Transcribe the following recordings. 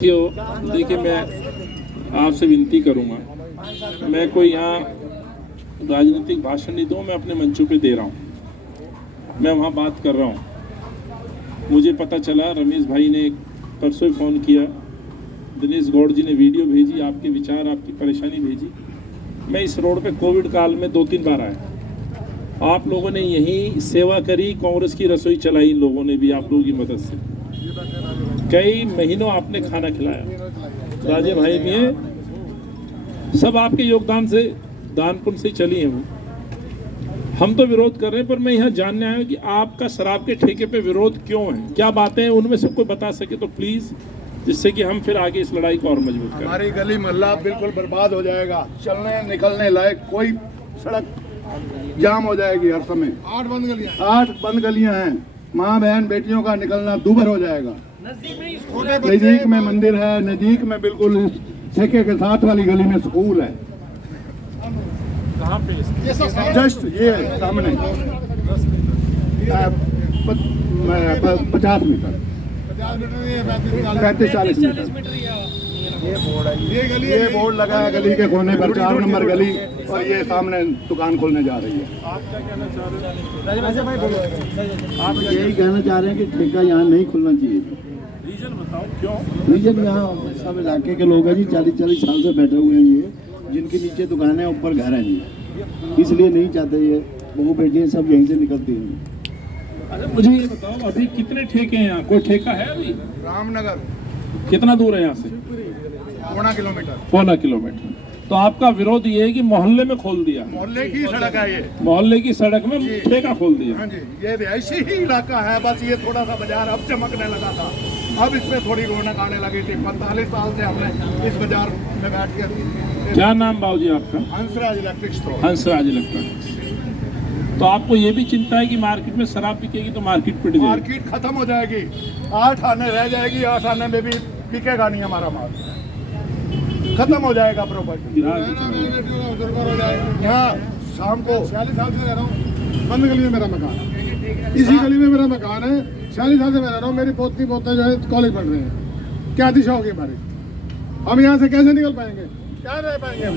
देखिए, मैं आपसे विनती करूंगा, मैं कोई यहाँ राजनीतिक भाषण नहीं दूँ, मैं अपने मंचों पे दे रहा हूँ, मैं वहाँ बात कर रहा हूँ। मुझे पता चला, रमेश भाई ने परसों फ़ोन किया, दिनेश गौड़ जी ने वीडियो भेजी, आपके विचार, आपकी परेशानी भेजी। मैं इस रोड पे कोविड काल में 2-3 बार आया, आप लोगों ने यही सेवा करी, कांग्रेस की रसोई चलाई, इन लोगों ने भी आप लोगों की मदद से कई महीनों आपने खाना खिलाया, राजे भाई भी हैं, सब आपके योगदान से, दान पुण्य से चली हैं वो। हम तो विरोध कर रहे हैं, पर मैं यहाँ जानने आया हूँ कि आपका शराब के ठेके पे विरोध क्यों है, क्या बातें हैं, उनमें से कोई बता सके तो प्लीज़, जिससे कि हम फिर आगे इस लड़ाई को और मजबूत करें। हमारी गली मोहल्ला बिल्कुल बर्बाद हो जाएगा, चलने निकलने लायक कोई सड़क जाम हो जाएगी हर समय। 8 बंद गलियां हैं, माँ बहन बेटियों का निकलना दूभर हो जाएगा। नजदीक में मंदिर है, नजदीक में बिल्कुल ठेके के साथ वाली गली में स्कूल है, जस्ट ये सामने 50 मीटर 35-40 मीटर ये बोर्ड लगा है गली के कोने पर, 4 नंबर गली, और ये सामने दुकान खोलने जा रही है। आप क्या कहना चाह रहे हैं? आप यही कहना चाह रहे हैं कि ठेका यहाँ नहीं खुलना चाहिए। रीजन बताओ क्यों? रीजन यहाँ सब इलाके के लोग हैं जी, 40-40 साल से बैठे हुए हैं ये, जिनके नीचे दुकानें ऊपर घर हैं जी, इसलिए नहीं चाहते ये बहू बेटियाँ सब यहीं से निकलती हैं। अच्छा, मुझे ये बताओ, अभी कितने ठेके हैं यहाँ? कोई ठेका है अभी? रामनगर कितना दूर है यहाँ से? 1.25 किलोमीटर। तो आपका विरोध ये है कि मोहल्ले में खोल दिया, मोहल्ले की सड़क है ये, मोहल्ले की सड़क में ठेका खोल दिया। हाँ जी, ये रिहायशी ही इलाका है, बस ये थोड़ा सा बाजार अब चमकने लगा था, अब इसमें थोड़ी रौनक आने लगी थी। 45 साल से हमने इस बाजार में बैठ के। क्या नाम बाबूजी आपका? Hansraj electric store. Hansraj electronics. तो आपको ये भी चिंता है कि मार्केट में शराब बिकेगी तो मार्केट पिट जाएगी? मार्केट खत्म हो जाएगी, 8 आने रह जाएगी, 8 आने में भी बिकेगा नहीं हमारा माल, खत्म हो जाएगा प्रॉपर्टी। यहाँ शाम को 46 साल से रह रहा हूँ, बंद गली में मेरा मकान है, इसी गली में मेरा मकान है, 46 साल से मैं रह रहा हूँ। मेरी पोती पोते जो है कॉलेज पढ़ रहे हैं, क्या दिशा होगी हमारी? हम यहाँ से कैसे निकल पाएंगे, क्या रह पाएंगे हम?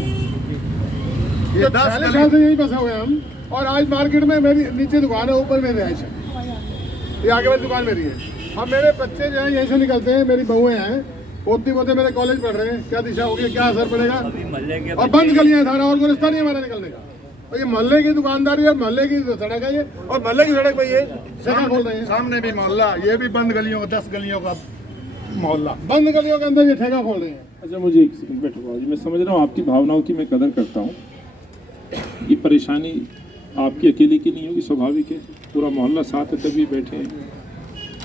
ये 40 साल से यही फंसे हुए हम, और आज मार्केट में मेरी नीचे दुकान है, ऊपर मेरी रिहाइश है, ये आगे वाली दुकान मेरी है। अब मेरे बच्चे जो है यहीं से निकलते हैं, मेरी बहुएं हैं, पोती पोते मेरे कॉलेज पढ़ रहे हैं, क्या दिशा होगी, क्या असर पड़ेगा? और बंद गलियां हैं सारा, और कोई रास्ता नहीं हमारा निकलने का। और ये मोहल्ले की दुकानदारी है, मोहल्ले की सड़क है ये, और मोहल्ले की सड़क पे ये जगह खोल रहे हैं। सामने भी मोहल्ला, ये भी बंद गलियों का, 10 गलियों का मोहल्ला, बंद गलियों के अंदर ये ठेका खोल रहे हैं। अच्छा, मुझे एक सेकंड बैठो बाबूजी, मैं समझ रहा हूँ आपकी भावनाओं की, मैं कदर करता हूँ। ये परेशानी आपकी अकेले की नहीं होगी, स्वाभाविक है, पूरा मोहल्ला साथ है तभी बैठे हैं।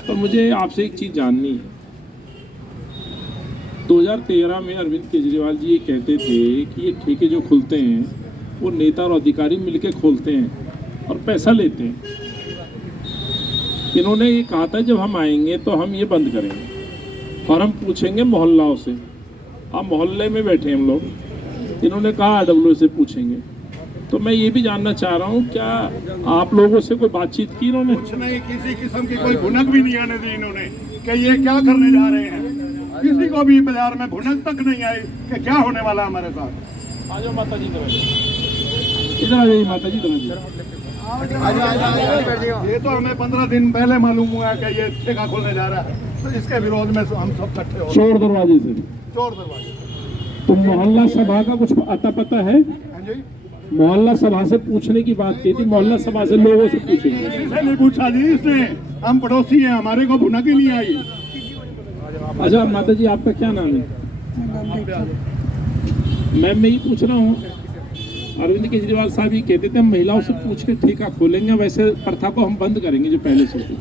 पर मुझे आपसे एक चीज़ जाननी है। 2013 में अरविंद केजरीवाल जी ये कहते थे कि ये ठेके जो खुलते हैं वो नेता और अधिकारी मिलकर खोलते हैं और पैसा लेते हैं। इन्होंने ये कहा था जब हम आएंगे तो हम ये बंद करेंगे और हम पूछेंगे मोहल्लाओं से। अब मोहल्ले में बैठे हम लोग, इन्होंने कहा AWO से पूछेंगे। तो मैं ये भी जानना चाह रहा हूँ, क्या आप लोगों से कोई बातचीत की इन्होंने? कुछ नहीं, किसी किस्म की कोई भुनक भी नहीं आने दी इन्होंने कि ये क्या करने जा रहे हैं। किसी को भी बाजार में भुनक तक नहीं आई कि क्या होने वाला हमारे साथ। आ जाओ माता जी, इधर आ जाइए माता जी, ये तो हमें 15 दिन पहले मालूम हुआ कि ये ठेका खोलने जा रहा है, तो इसके विरोध में हम सब इकट्ठे हो। चोर दरवाजे से? चोर दरवाजे। तो मोहल्ला सभा का कुछ आता पता है? हाँ जी, मोहल्ला सभा से पूछने की बात की थी, मोहल्ला सभा से लोगों से पूछेंगे। इससे नहीं पूछा जी इसने, हम पड़ोसी हैं, हमारे को भुनक ही नहीं आई। अच्छा माता जी, आपका क्या नाम है? मैं यही पूछ रहा हूँ, अरविंद केजरीवाल साहब ये कहते थे हम महिलाओं से पूछ के ठेका खोलेंगे, वैसे प्रथा को हम बंद करेंगे जो पहले से थी।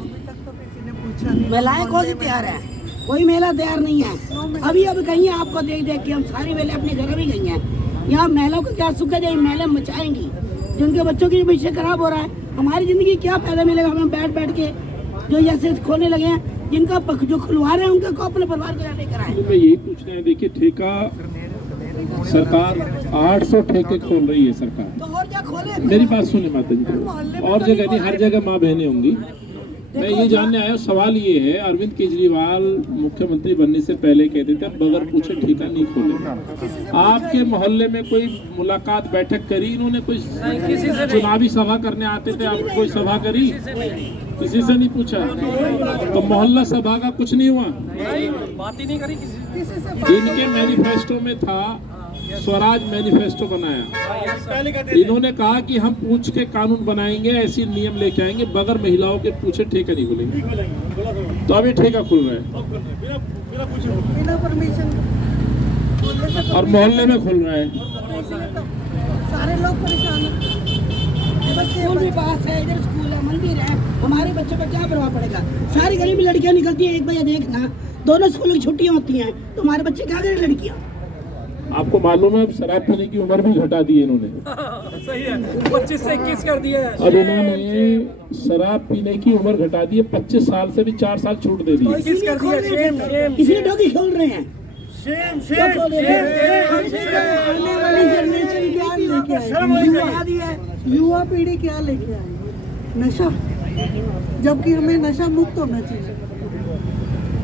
महिलाएं कौन सी तैयार है? कोई महिला तैयार नहीं है। अभी गई हैं, आपको देख देख के हम सारी महिलाएं अपने घर भी गई हैं। यहाँ महिलाओं को क्या सुख है जब महिलाएं मचाएंगी, जिनके बच्चों की भविष्य खराब हो रहा है, हमारी जिंदगी क्या फायदा मिलेगा हमें बैठ बैठ के? जो ऐसे खोलने लगे हैं, जिनका जो खुलवा रहे हैं उनका को अपने परिवार को जाने कराएं। तो मैं यही पूछ रहे हैं, देखिए ठेका सरकार 800 ठेके खोल रही है सरकार। तो और क्या खोले? मेरी बात सुनिए माता जी, और जगह नहीं, हर जगह माँ बहनें होंगी, मैं ये जानने आया हूँ, सवाल ये है, अरविंद केजरीवाल मुख्यमंत्री बनने से पहले कहते थे बगैर पूछे ठेका नहीं खोले। आपके मोहल्ले में कोई मुलाकात बैठक करी इन्होंने? कोई चुनावी सभा करने आते थे, आपको कोई सभा करी? किसी से नहीं पूछा? तो मोहल्ला सभा का कुछ नहीं हुआ? बात ही नहीं करी किसी से। इनके मैनिफेस्टो में था, स्वराज मैनिफेस्टो बनाया, इन्होंने कहा कि हम पूछ के कानून बनाएंगे, ऐसी नियम लेके आएंगे, बगैर महिलाओं के पूछे ठेका नहीं खुलेंगे। तो अभी ठेका खुल रहा है बिना परमिशन और मोहल्ले में खुल रहा है। सारे लोग परेशान हैं। स्कूल भी पास है, इधर स्कूल है, मंदिर है, हमारे बच्चों पर क्या प्रभाव पड़ेगा? सारी गली में लड़कियां निकलती हैं, एक बजे देखना, दोनों स्कूलों की छुट्टियां होती हैं, तो हमारे बच्चे क्या करें? लड़कियां। आपको मालूम है अब शराब पीने की उम्र भी घटा दी है इन्होंने। सही है, 25 से 21 कर दिया है। अब इन्होंने शराब पीने की उम्र घटा दी है, 25 साल से भी 4 साल छूट दे दी है। कर दिया, इसलिए डॉगी खोल रहे हैं। आने वाली जनरेशन क्या लेके आएगी? युवा पीढ़ी क्या लेके आएगी? नशा, जबकि हमें नशा मुक्त होना चाहिए।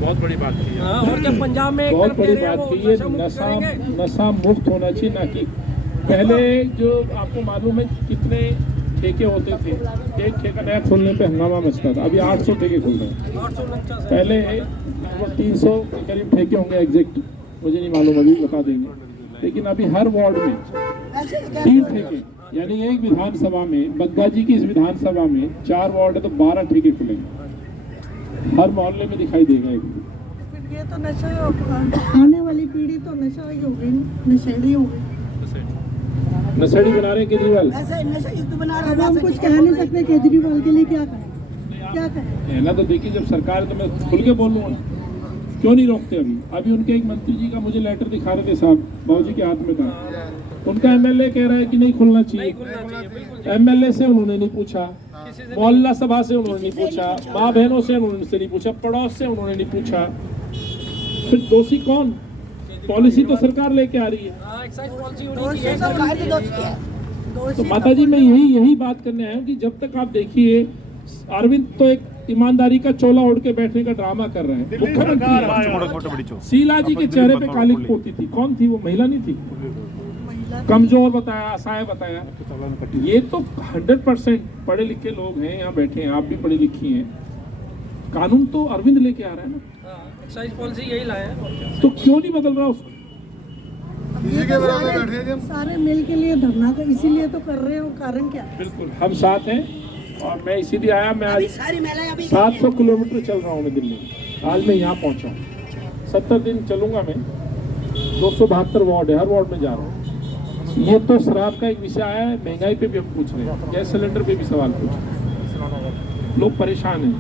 बहुत बड़ी बात की है। और क्या पंजाब में बहुत बड़ी बात की है, नशा मुक्त होना चाहिए, ना कि पहले जो आपको मालूम है कितने ठेके होते थे, एक ठेका नया खोलने पे हंगामा मचता था, अभी 800 ठेके खुल रहे हैं। पहले 300 के करीब ठेके होंगे, एग्जैक्ट मुझे नहीं मालूम, अभी बता देंगे। लेकिन अभी हर वार्ड में 3 ठेके, यानी एक विधानसभा में, बग्गा जी की इस विधानसभा में 4 वार्ड है तो 12 ठेके खुलेंगे, हर मोहल्ले में दिखाई देगा एक। फिर ये तो नशा आने वाली पीढ़ी तो नशा ही हो गई, नशेड़ी हो गई। नशेड़ी बना रहे हैं केजरीवाल। वैसे नशा युक्त बना रहे अब हम हैं। कुछ कह नहीं सकते केजरीवाल के लिए, क्या कहें? क्या कहें? कहना तो देखिए, जब सरकार, तो मैं खुल के बोलूँगा, क्यों नहीं रोकते? अभी उनके एक मंत्री जी का मुझे लेटर दिखा रहे थे साहब, बाबूजी के हाथ में था, उनका एमएलए कह रहा है कि नहीं खुलना चाहिए। एमएलए से उन्होंने नहीं पूछा, मोहल्ला सभा से उन्होंने नहीं पूछा, माँ बहनों से उन्होंने नहीं पूछा, पड़ोस से उन्होंने नहीं पूछा, फिर दोषी कौन? पॉलिसी तो सरकार लेके आ रही है। सरकार की दोषी है। तो माता जी मैं यही बात करने आया हूँ कि जब तक आप देखिए, अरविंद तो एक ईमानदारी का चोला ओढ़ के बैठने का ड्रामा कर रहे हैं। मुख्यमंत्री शीला जी के चेहरे पे काली पोती थी, कौन थी वो? महिला नहीं थी, कमजोर बताया, असहाय बताया। ये तो 100% पढ़े लिखे लोग हैं, यहाँ बैठे हैं, आप भी पढ़ी लिखी हैं। कानून तो अरविंद लेके आ रहा है ना, एक्साइज पॉलिसी यही लाया है, तो क्यों नहीं बदल रहा उसको? इसी के बराबर बैठे हैं हम। सारे मिल के लिए धरना का इसीलिए तो कर रहे हैं, और कारण क्या? बिल्कुल हम साथ हैं, और मैं इसीलिए आया। मैं आज सारी महिलाएं अभी 700 किलोमीटर चल रहा हूँ मैं दिल्ली में, आज मैं यहाँ पहुँचा हूँ। 70 दिन चलूंगा मैं, 272 वार्ड है, हर वार्ड में जा रहा हूँ। ये तो शराब का एक विषय आया है, महंगाई पे भी हम पूछ रहे हैं, गैस सिलेंडर पे भी सवाल पूछ रहे हैं, लोग परेशान हैं।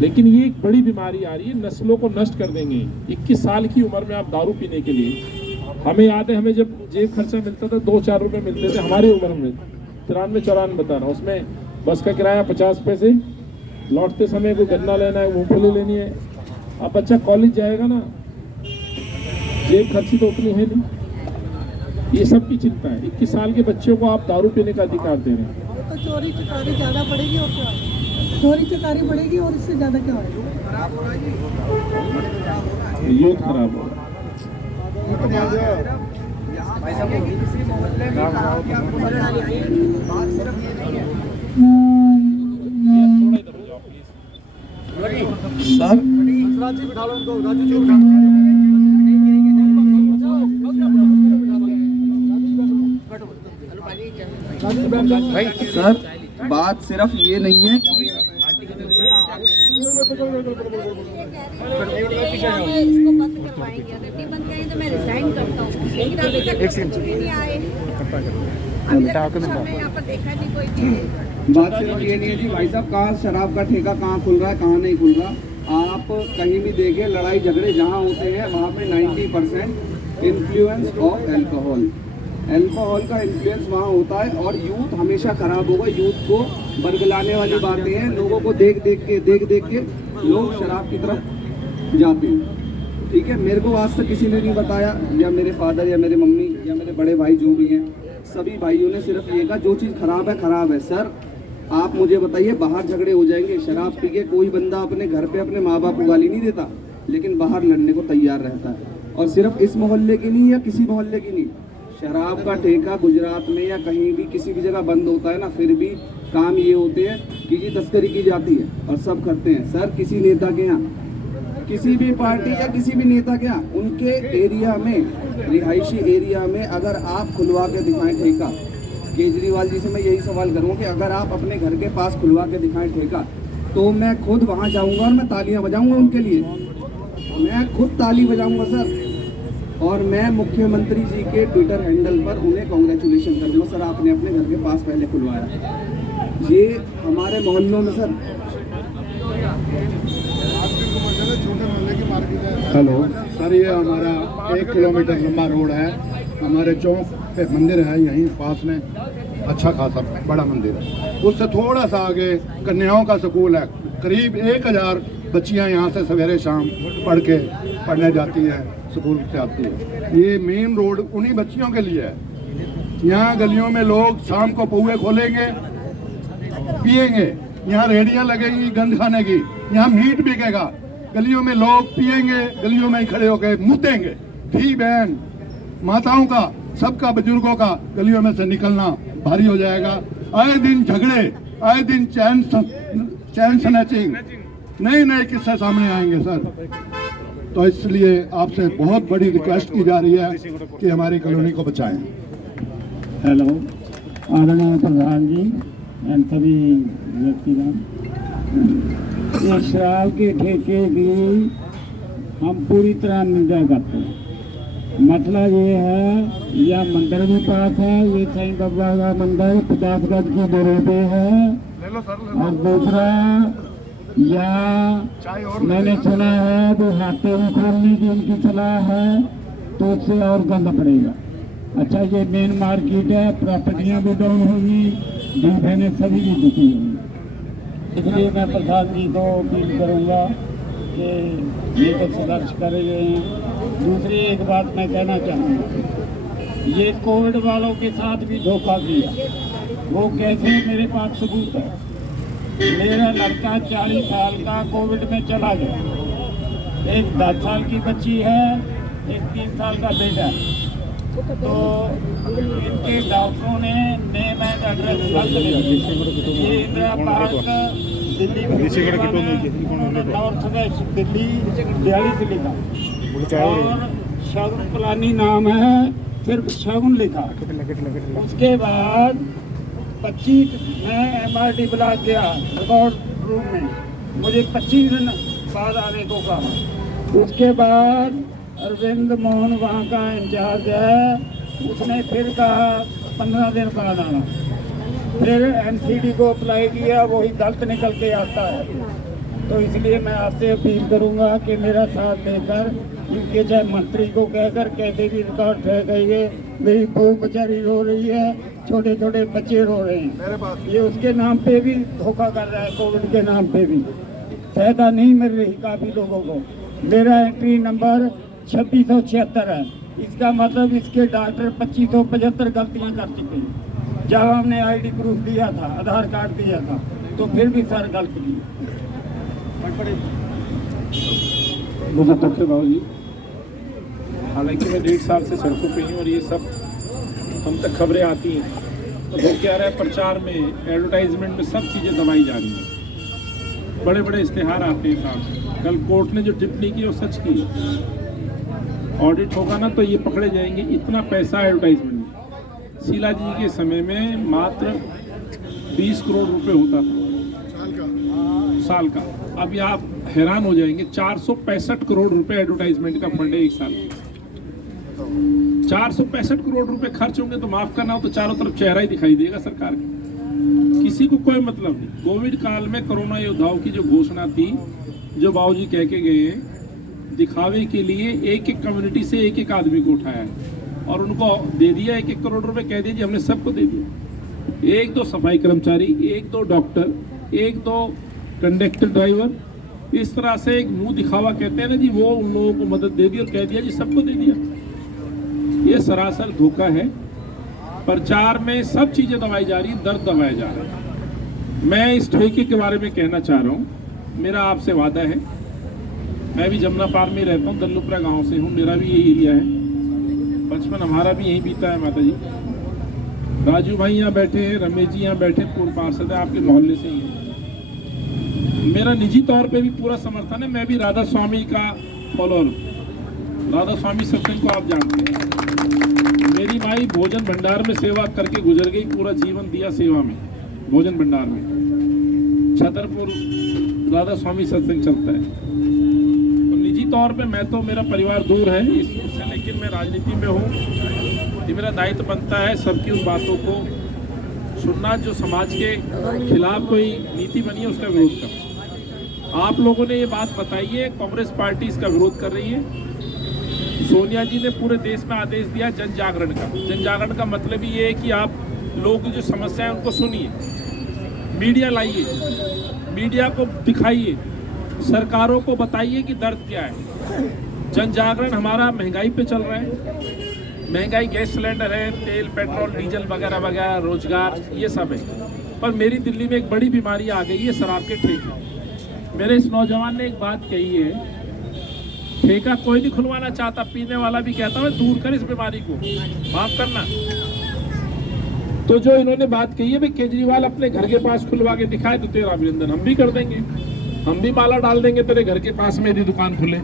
लेकिन ये एक बड़ी बीमारी आ रही है, नस्लों को नष्ट कर देंगे। 21 साल की उम्र में आप दारू पीने के लिए, हमें याद है, हमें जब जेब खर्चा मिलता था 2-4 रुपए मिलते थे हमारी उम्र में, 93-94 बता रहा हूँ, उसमें बस का किराया 50 पैसे, लौटते समय कोई गन्ना लेना है, मूंगफली लेनी है। अब बच्चा कॉलेज जाएगा ना, जेब खर्ची तो उतनी है नहीं, ये सब की चिंता है। 21 साल के बच्चों को आप दारू पीने का अधिकार दे रहे हैं। वो तो चोरी चकारी ज्यादा बढ़ेगी, और क्या? चोरी चकारी बढ़ेगी, और इससे ज्यादा क्या होगा? यूथ खराब हो। सर बात सिर्फ ये नहीं है कि इसको बंद करवाएंगे, अगर नहीं बंद करेंगे तो मैं रिजाइन करता हूँ। लेकिन अभी तक तो कुछ भी नहीं आए, अभी तक कुछ हमने यहाँ पर देखा नहीं कोई चीज़। बात सिर्फ ये नहीं है कि भाई साहब कहाँ शराब का ठेका कहाँ खुल रहा है, कहाँ नहीं खुल रहा। आप कहीं भी देखें, लड़ाई झगड़े जहाँ होते हैं वहाँ पे 90% इन्फ्लुएंस ऑफ एल्कोहल का इन्फ्लुएंस वहाँ होता है, और यूथ हमेशा खराब होगा। यूथ को बरगलाने वाली बातें हैं, लोगों को देख देख के लोग शराब की तरफ जाते हैं। ठीक है, मेरे को आज तक किसी ने नहीं बताया, या मेरे फादर या मेरे मम्मी या मेरे बड़े भाई जो भी हैं, सभी भाइयों ने सिर्फ ये कहा जो चीज़ खराब है सर। आप मुझे बताइए, बाहर झगड़े हो जाएंगे, शराब पी के कोई बंदा अपने घर पे अपने माँ बाप को गाली नहीं देता, लेकिन बाहर लड़ने को तैयार रहता है। और सिर्फ इस मोहल्ले की नहीं या किसी मोहल्ले की नहीं, शराब का ठेका गुजरात में या कहीं भी किसी भी जगह बंद होता है ना, फिर भी काम ये होते हैं कि जी तस्करी की जाती है और सब करते हैं। सर किसी नेता के यहाँ, किसी भी पार्टी या किसी भी नेता के यहाँ, उनके एरिया में, रिहायशी एरिया में अगर आप खुलवा के दिखाएं ठेका, केजरीवाल जी से मैं यही सवाल करूँगा कि अगर आप अपने घर के पास खुलवा के दिखाएं ठेका, तो मैं खुद वहाँ जाऊँगा और मैं तालियाँ बजाऊँगा उनके लिए, मैं खुद ताली बजाऊँगा सर। और मैं मुख्यमंत्री जी के ट्विटर हैंडल पर उन्हें कॉन्ग्रेचुलेशन करूँगा, सर आपने अपने घर के पास पहले खुलवाया। ये हमारे मोहल्लों में सर। हेलो सर, ये हमारा 1 किलोमीटर लंबा रोड है, हमारे चौक पे मंदिर है यहीं पास में, अच्छा खासा बड़ा मंदिर है। उससे थोड़ा सा आगे कन्याओं का स्कूल है, करीब 1000 बच्चियां यहाँ से सवेरे शाम पढ़ने जाती हैं, स्कूल से आती है। ये मेन रोड उन्हीं बच्चियों के लिए है। यहाँ गलियों में लोग शाम को पौए खोलेंगे, पिएंगे, यहाँ रेहड़ियाँ लगेंगी गंद खाने की, यहाँ मीट बिकेगा, गलियों में लोग पिएंगे, गलियों में ही खड़े होकर मुतेंगे। धी बहन माताओं का, सबका, बुजुर्गों का गलियों में से निकलना भारी हो जाएगा। आए दिन झगड़े, आए दिन चैन स्नैचिंग, नए नए किस्से सामने आएंगे सर। तो इसलिए आपसे बहुत बड़ी रिक्वेस्ट की जा रही है कि हमारी कॉलोनी को बचाएं। हेलो आदरणीय प्रधान जी एंड सभी व्यक्तिगण, ये शराब के ठेके की हम पूरी तरह निंदा करते हैं। मसला ये है, यह मंदिर भी पास है, ये साईं बाबा का मंदिर 50 गज की दूरी पे है। और दूसरा, या मैंने सुना है कि हाथे में खोलने की उनकी सलाह है, तो उससे और गंद पड़ेगा। अच्छा, ये मेन मार्केट है, प्रॉपर्टियाँ भी डाउन होंगी, बहने सभी की दुखी होंगी। इसलिए मैं प्रधान जी को अपील करूँगा कि ये तो संघर्ष कर रहे हैं। दूसरी एक बात मैं कहना चाहूँगा, ये कोविड वालों के साथ भी धोखा किया। वो कैसे, मेरे पास सबूत है। मेरा लड़का 40 साल का कोविड में चला गया, एक 10 साल की बच्ची है, एक 3 साल का बेटा है। तो इनके डॉक्टरों ने नेम एंड एड्रेस गलत लिखा। ये Indira park Delhi north west Delhi Delhi से लिखा, और शगुन प्लानी नाम है, सिर्फ शगुन लिखा। उसके बाद 25 में MRD ब्लॉक गया रिकॉर्ड रूम में, मुझे 25 दिन बाद आने को कहा। उसके बाद अरविंद मोहन वहाँ का इंचार्ज है, उसने फिर कहा 15 दिन बाद आना। फिर NCD को अप्लाई किया, वही गलत निकल के आता है। तो इसलिए मैं आपसे अपील करूंगा कि मेरा साथ देकर इनके चाहे मंत्री को कहकर कैसे भी रिकॉर्ड ठहर गई। मेरी बहू बेचारी रो रही है, छोटे छोटे बच्चे रो रहे हैं। ये उसके नाम पे भी धोखा कर रहा है, कोविड के नाम पे भी फायदा नहीं मिल रही काफ़ी लोगों को। मेरा एंट्री नंबर 2676 है, इसका मतलब इसके डॉक्टर 2575 गलतियाँ कर चुके हैं। जब हमने ID प्रूफ दिया था, आधार कार्ड दिया था, तो फिर भी सर गलत की। बाबू जी, हालांकि मैं 1.5 साल से सड़कों पे हूँ और ये सब हम तक खबरें आती हैं, तो वो क्या रहा है, प्रचार में, एडवर्टाइजमेंट में सब चीज़ें दबाई जा रही हैं, बड़े बड़े इश्तेहार आते हैं साहब। कल कोर्ट ने जो टिप्पणी की वो सच की। ऑडिट होगा ना तो ये पकड़े जाएंगे। इतना पैसा एडवर्टाइजमेंट में शीला जी के समय में मात्र 20 करोड़ रुपए होता था साल का। अभी आप हैरान हो जाएंगे, 465 करोड़ रुपए एडवर्टाइजमेंट का फंड है एक साल। 465 करोड़ रुपए खर्च होंगे तो माफ करना हो तो चारों तरफ चेहरा ही दिखाई देगा सरकार का, किसी को कोई मतलब नहीं। कोविड काल में कोरोना योद्धाओं की जो घोषणा थी, जो बाबूजी कह के गए हैं, दिखावे के लिए एक एक कम्युनिटी से एक एक आदमी को उठाया है और उनको दे दिया 1-1 करोड़ रुपए, कह दीजिए हमने सबको दे दिया। 1-2 सफाई कर्मचारी, 1-2 डॉक्टर, 1-2 कंडक्टर ड्राइवर, इस तरह से एक मुंह दिखावा कहते हैं ना जी, वो उन लोगों को मदद दे दी और कह दिया जी सबको दे दिया। ये सरासर धोखा है। प्रचार में सब चीजें दबाई जा रही, दर्द दबाया जा रहा है। मैं इस ठेके के बारे में कहना चाह रहा हूँ। मेरा आपसे वादा है, मैं भी जमुना पार में रहता हूँ, दल्लुपुरा गांव से हूँ, मेरा भी यही एरिया है, बचपन हमारा भी यहीं बीता है। माता जी, राजू भाई यहाँ बैठे हैं, रमेश जी यहाँ बैठे, पूर्व पार्षद है, आपके मोहल्ले से ही है। मेरा निजी तौर पे भी पूरा समर्थन है, मैं भी राधा स्वामी का फॉलोअर हूँ। राधा स्वामी सत्संग को आप जानते हैं। मेरी माई भोजन भंडार में सेवा करके गुजर गई, पूरा जीवन दिया सेवा में, भोजन भंडार में। छतरपुर राधा स्वामी सत्संग चलता है। तो निजी तौर पे मैं तो, मेरा परिवार दूर है इससे, लेकिन मैं राजनीति में हूँ। ये मेरा दायित्व बनता है सबकी उन बातों को सुनना जो समाज के खिलाफ कोई नीति बनी है, उसका विरोध करना। आप लोगों ने ये बात बताई है, कांग्रेस पार्टी इसका विरोध कर रही है। सोनिया जी ने पूरे देश में आदेश दिया जन जागरण का। जन जागरण का मतलब ये है कि आप लोगों की जो समस्या है उनको सुनिए, मीडिया लाइए, मीडिया को दिखाइए, सरकारों को बताइए कि दर्द क्या है। जन जागरण हमारा महंगाई पे चल रहा है, महंगाई गैस सिलेंडर है, तेल पेट्रोल डीजल वगैरह वगैरह, रोजगार, ये सब है। पर मेरी दिल्ली में एक बड़ी बीमारी आ गई है, शराब के ठेके। मेरे इस नौजवान ने एक बात कही है, ठेका कोई नहीं खुलवाना चाहता, पीने वाला भी कहता है दूर कर इस बीमारी को, माफ करना। तो जो इन्होंने बात कही है भाई केजरीवाल अपने घर के पास खुलवा के दिखाए तो तेरा अभिनंदन, हम भी कर देंगे, हम भी माला डाल देंगे तेरे घर के पास में यदि दुकान खुले।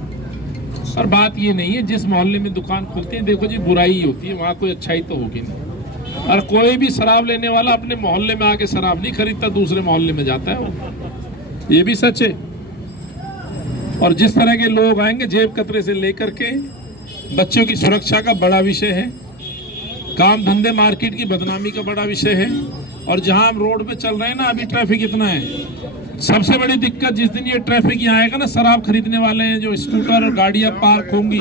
और बात ये नहीं है जिस मोहल्ले में दुकान खुलती है, देखो जी बुराई होती है, वहाँ कोई अच्छाई तो होगी नहीं। और कोई भी शराब लेने वाला अपने मोहल्ले में आके शराब नहीं खरीदता, दूसरे मोहल्ले में जाता है, ये भी सच है। और जिस तरह के लोग आएंगे जेब कतरे से लेकर के, बच्चों की सुरक्षा का बड़ा विषय है, काम धंधे मार्केट की बदनामी का बड़ा विषय है। और जहां हम रोड पे चल रहे हैं ना, अभी ट्रैफिक इतना है। सबसे बड़ी दिक्कत जिस दिन ये ट्रैफिक यहाँ आएगा ना, शराब खरीदने वाले हैं जो स्कूटर और गाड़ियां पार्क होंगी,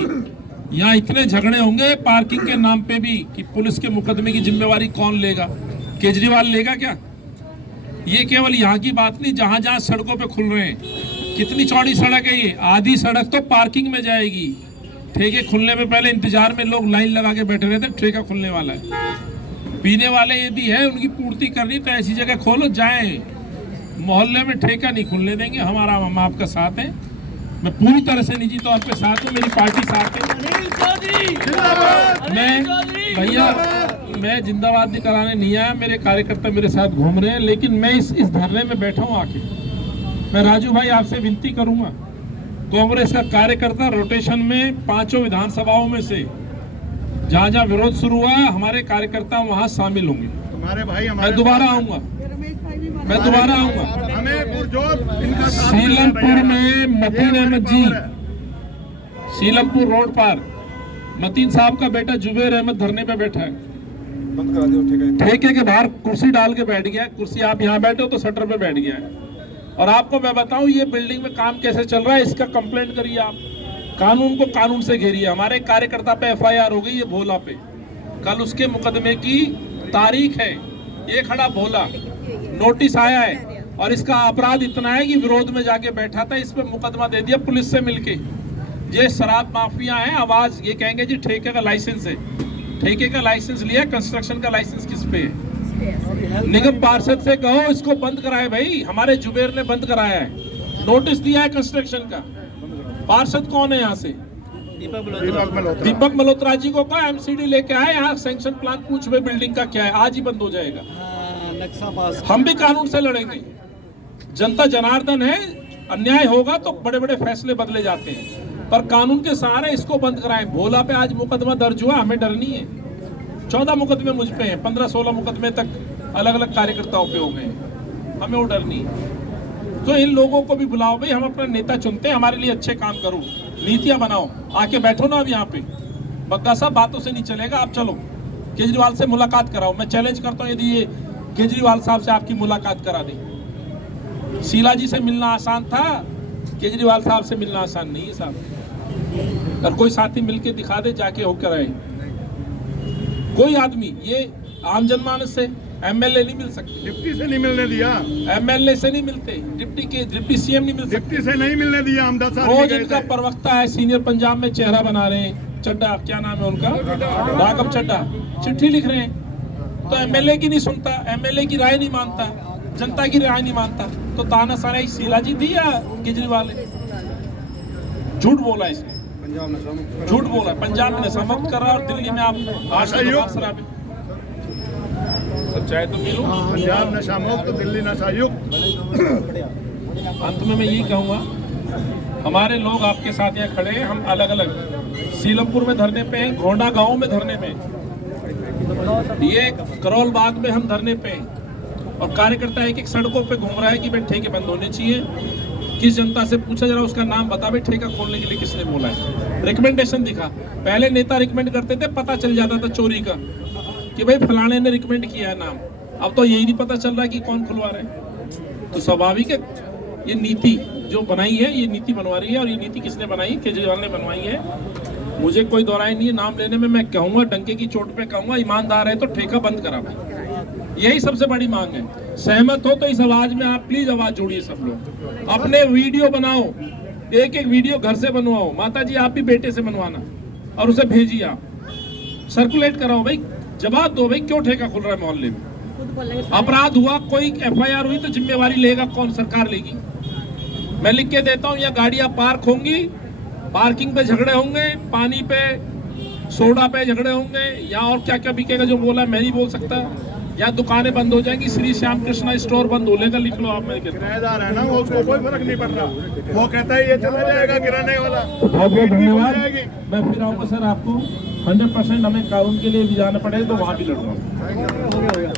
यहाँ इतने झगड़े होंगे पार्किंग के नाम पे भी कि पुलिस के मुकदमे की जिम्मेवारी कौन लेगा? केजरीवाल लेगा क्या? ये केवल यहाँ की बात नहीं, जहां जहां सड़कों पे खुल रहे हैं, कितनी चौड़ी सड़क है ये, आधी सड़क तो पार्किंग में जाएगी। ठेके खुलने में पहले इंतजार में लोग लाइन लगा के बैठे रहते, ठेका खुलने वाला है। पीने वाले यदि है उनकी पूर्ति करनी तो ऐसी जगह खोलो, जाएं। मोहल्ले में ठेका नहीं खुलने देंगे। हम आपका साथ है, मैं पूरी तरह से निजी तौर पे साथ हूँ, मेरी पार्टी साथ है। मैं भैया, मैं जिंदाबाद भी कराने नहीं आया, मेरे कार्यकर्ता मेरे साथ घूम रहे हैं, लेकिन मैं इस धरने में बैठा हूँ आके। मैं राजू भाई आपसे विनती करूंगा, कांग्रेस का कार्यकर्ता रोटेशन में 5 विधानसभाओं में से जहां जहां विरोध शुरू हुआ है, हमारे कार्यकर्ता वहां शामिल होंगे। हमारे भाई, मैं दोबारा आऊंगा, मैं दोबारा आऊंगा। सीलमपुर में मतीन अहमद जी, सीलमपुर रोड पर मतीन साहब का बेटा जुबेर अहमद धरने पे बैठा है, ठेके के बाहर कुर्सी डाल के बैठ गया। कुर्सी आप यहाँ बैठे हो तो शटर पे बैठ गया है। और आपको मैं बताऊं ये बिल्डिंग में काम कैसे चल रहा है, इसका कंप्लेंट करिए आप, कानून को कानून से घेरिए। हमारे कार्यकर्ता पे FIR हो गई है भोला पे, कल उसके मुकदमे की तारीख है। ये खड़ा भोला, नोटिस आया है और इसका अपराध इतना है कि विरोध में जाके बैठा था, इस पे मुकदमा दे दिया पुलिस से मिलके। ये शराब माफिया है, आवाज ये कहेंगे जी ठेके का लाइसेंस है, ठेके का लाइसेंस लिया, कंस्ट्रक्शन का लाइसेंस किस पे है? निगम पार्षद से कहो इसको बंद कराए भाई, हमारे जुबेर ने बंद कराया है, नोटिस दिया है कंस्ट्रक्शन का। पार्षद कौन है यहाँ से? दीपक मल्होत्रा जी को कहा MCD लेके आए, यहाँ सैंक्शन प्लान पूछ भाई बिल्डिंग का क्या है, आज ही बंद हो जाएगा। हम भी कानून से लड़ेंगे, जनता जनार्दन है, अन्याय होगा तो बड़े बड़े फैसले बदले जाते हैं, पर कानून के सहारे इसको बंद कराएं। भोला पे आज मुकदमा दर्ज हुआ, हमें डर नहीं है। 14 मुकदमे मुझ पे हैं, 15-16 मुकदमे तक अलग अलग कार्यकर्ताओं पे हो गए, हमें वो डर नहीं। तो इन लोगों को भी बुलाओ भाई, हम अपना नेता चुनते हैं, हमारे लिए अच्छे काम करो, नीतियां बनाओ, आके बैठो ना अब यहाँ पे। बग्गा साहब बातों से नहीं चलेगा, आप चलो केजरीवाल से मुलाकात कराओ। मैं चैलेंज करता हूँ, यदि ये केजरीवाल साहब से आपकी मुलाकात करा दे। शीला जी से मिलना आसान था, केजरीवाल साहब से मिलना आसान नहीं है साहब। अगर कोई साथी मिलके दिखा दे, जाके होकर आए कोई आदमी, ये आम जनमानस से MLA नहीं मिल सकते, डिप्टी से नहीं मिलने दिया, MLA से नहीं मिलते, डिप्टी CM नहीं मिल सकते, डिप्टी से नहीं मिलने दिया। हमदा साहब रोज इनका प्रवक्ता है सीनियर पंजाब में, चेहरा बना रहे हैं, चड्डा क्या नाम है उनका, राघव चड्डा, चिट्ठी लिख रहे हैं, तो MLA की नहीं सुनता, MLA की राय नहीं मानता। जनता की राय नहीं मानता, तो तानाशाही शीला जी थी या केजरीवाल है? झूठ बोला इसने, झूठ बोला। पंजाब में नशा मुक्त कर रहा और दिल्ली में आप शराबी। सच्चाई तो मिलो। पंजाब नशा मुक्त, दिल्ली नशा युक्त। अंत में मैं यही कहूँगा, हमारे लोग आपके साथ यहाँ खड़े हैं, हम अलग अलग सीलमपुर में धरने पे हैं, घोंडा गांव में धरने पे हैं, ये करोल बाग में हम धरने पे हैं, और कार्यकर्ता एक सड़कों पे घूम रहा है कि भाई ठेके बंद होने चाहिए। किस जनता से पूछा जरा उसका नाम बता, भाई ठेका खोलने के लिए किसने बोला है? रिकमेंडेशन दिखा। पहले नेता रिकमेंड करते थे, पता चल जाता था चोरी का कि भाई फलाने ने रिकमेंड किया है नाम। अब तो यही नहीं पता चल रहा कि कौन खुलवा रहे हैं। तो स्वाभाविक है, ये नीति जो बनाई है, ये नीति बनवा रही है, और ये नीति किसने बनाई? केजरीवाल ने बनवाई है। मुझे कोई दोहराई नहीं है नाम लेने में। मैं कहूँगा, डंके की चोट पे कहूँगा, ईमानदार है तो ठेका बंद करा भाई। यही सबसे बड़ी मांग है। सहमत हो तो इस आवाज में आप प्लीज आवाज जोड़िए। सब लोग अपने वीडियो बनाओ, एक एक वीडियो घर से बनवाओ। माता जी आप भी बेटे से बनवाना और उसे भेजिए, आप सर्कुलेट कराओ भाई, जवाब दो भाई क्यों ठेका खुल रहा है मोहल्ले में। अपराध हुआ, कोई FIR हुई तो जिम्मेवारी लेगा कौन? सरकार लेगी। मैं लिख के देता हूँ, या गाड़ियां पार्क होंगी, पार्किंग पे झगड़े होंगे, पानी पे सोडा पे झगड़े होंगे, या और क्या क्या बिकेगा जो बोला मैं नहीं बोल सकता, या दुकानें बंद हो जाएंगी। श्री श्याम कृष्णा स्टोर बंद हो लेगा, लिख लो आप। मैं कहता हूं किराएदार है ना, वो उसको कोई फर्क नहीं पड़ रहा, वो कहता है ये चला जाएगा किराने वाला। बहुत बहुत धन्यवाद। मैं फिर आऊंगा सर, आपको 100% हमें कानून के लिए भी जाना पड़ेगा तो वहां भी लड़ूंगा।